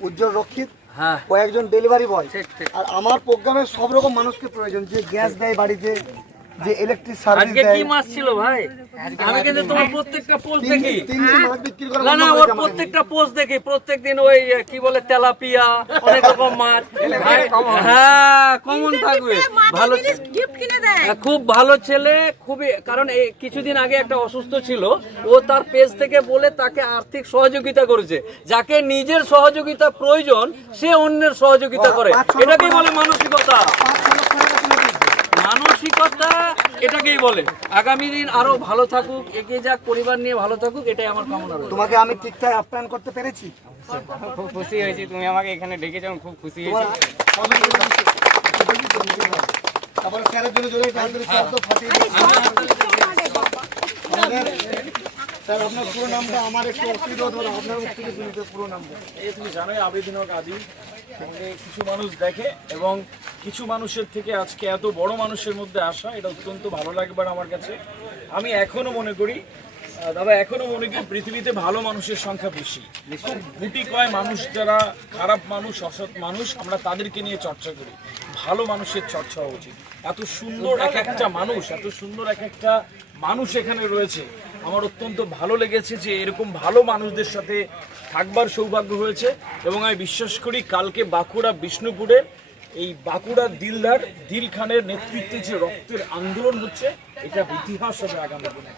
উজ্জ্বল রক্ষিত হ্যাঁ। ও একজন ডেলিভারি বয় আর আমার প্রোগ্রামে সব রকম মানুষকে প্রয়োজন যে গ্যাস দেয় বাড়িতে যে ইলেকট্রিক সার্ভিস আজকে কি মাছ ছিল ভাই? আমি কিন্তু তোমার প্রত্যেকটা পোস্ট দেখি। না না ওর প্রত্যেকটা পোস্ট দেখি। প্রত্যেকদিন ওই কি বলে তেলাপিয়া অনেক রকম মাছ। হ্যাঁ কমন থাকবে। ভালো হ্যাঁ, খুব ভালো ছেলে খুবই কারণ এই কিছুদিন আগে একটা অসুস্থ ছিল। ও তার পেজ থেকে বলে তাকে আর্থিক সহযোগিতা করেছে। যাকে নিজের সহযোগিতা প্রয়োজন সে অন্যের সহযোগিতা করে। এটাকেই বলে মানসিকতা। মানসিকতা এটাকেই বলে। আগামী দিন আরও ভালো থাকুক এগিয়ে যাক পরিবার নিয়ে ভালো থাকুক এটাই আমার কামনা তোমাকে আমি ঠিকঠাক আপ্যায়ন করতে পেরেছি? খুব খুশি হয়েছি তুমি আমাকে এখানে ডেকেছো আমি খুব খুশি হয়েছি? তারপরে স্যারের জন্য জোরে স্যার, আপনার পুরো নামটা আমার একটু অসুবিধা হতে পারে আপনার মুখ থেকে শুনতে পুরো নামটা। তুমি জানোই আবেদিন হক আদি কিছু মানুষ দেখে এবং কিছু মানুষের থেকে আজকে এত বড় মানুষের মধ্যে আসা, এটা অত্যন্ত ভালো লাগবার আমার কাছে। আমি এখনও মনে করি দাদা, এখনও মনে করি পৃথিবীতে ভালো মানুষের সংখ্যা বেশি। গুটি কয় মানুষ যারা খারাপ মানুষ, অসৎ মানুষ, আমরা তাদেরকে নিয়ে চর্চা করি। ভালো মানুষের চর্চা হওয়া উচিত। এত সুন্দর এক একটা মানুষ, এত সুন্দর এক একটা মানুষ এখানে রয়েছে। আমার অত্যন্ত ভালো লেগেছে যে এরকম ভালো মানুষদের সাথে থাকবার সৌভাগ্য হয়েছে এবং আমি বিশ্বাস করি কালকে বাঁকুড়া, বিষ্ণুপুরের এই বাঁকুড়া দিলদার দিল খানের নেতৃত্বে যে রক্তের আন্দোলন হচ্ছে, এটা ইতিহাস হবে আগামী দিনে।